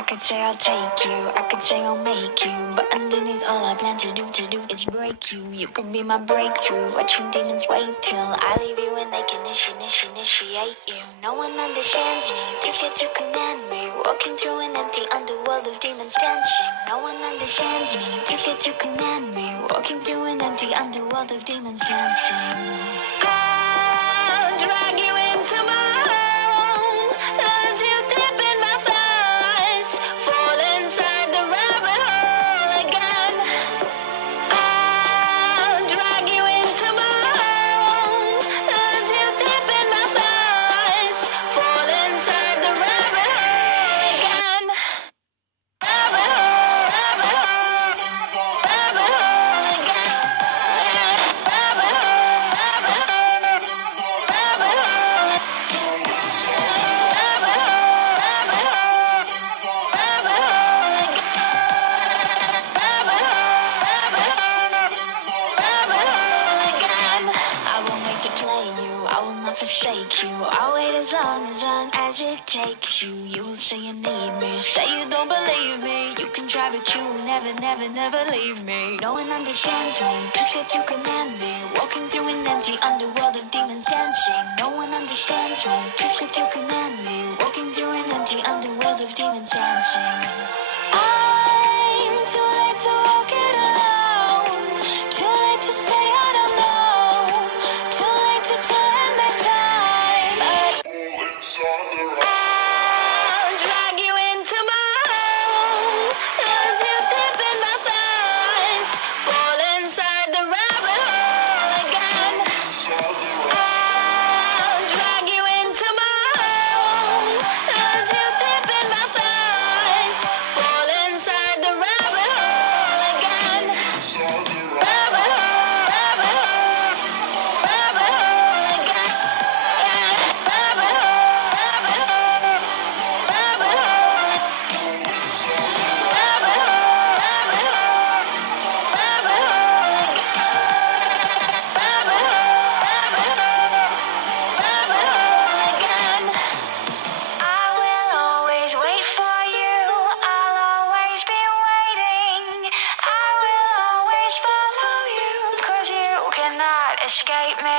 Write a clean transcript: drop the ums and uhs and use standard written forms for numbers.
I could say I'll take you, I could say I'll make you, but underneath all I plan to do is break you. You could be my breakthrough, watching demons wait till I leave you and they can initiate you. No one understands me, too scared to command me, walking through an empty underworld of demons dancing. No one understands me, too scared to command me, walking through an empty underworld of demons dancing. I'll drag you into my home, lose you deep in my thighs, fall inside the rabbit hole again. I'll drag you into my home, lose you deep in my thighs, fall inside the rabbit hole again. Rabbit hole, rabbit hole, rabbit hole again. Rabbit hole, rabbit hole, rabbit hole. Rabbit hole, rabbit hole, rabbit hole again. Rabbit hole, rabbit hole, rabbit hole again. I won't wait to play you, I will not forsake you. I'll wait as long as it takes you. You will say you need me, say you don't believe me. You can try but you will never leave me. No one understands me, too scared to command me, walking through an empty underworld of demons dancing. No one understands me, too scared to command me, walking through an empty underworld of demons dancing. I'm too late to walk it alone, too late to say I don't know, too late to turn back time. I'll drag you into my home, lose you deep in my thighs, fall inside the rabbit hole again. I'll drag you into my home, lose you deep in my thighs, fall inside the rabbit hole again. Rabbit hole, rabbit hole, rabbit hole again. Rabbit hole, rabbit hole, rabbit hole. Rabbit hole, rabbit hole, rabbit hole again. Rabbit hole, rabbit hole, rabbit hole again. I will always wait for you, I'll always be waiting. I will always follow you, 'cause you cannot escape me.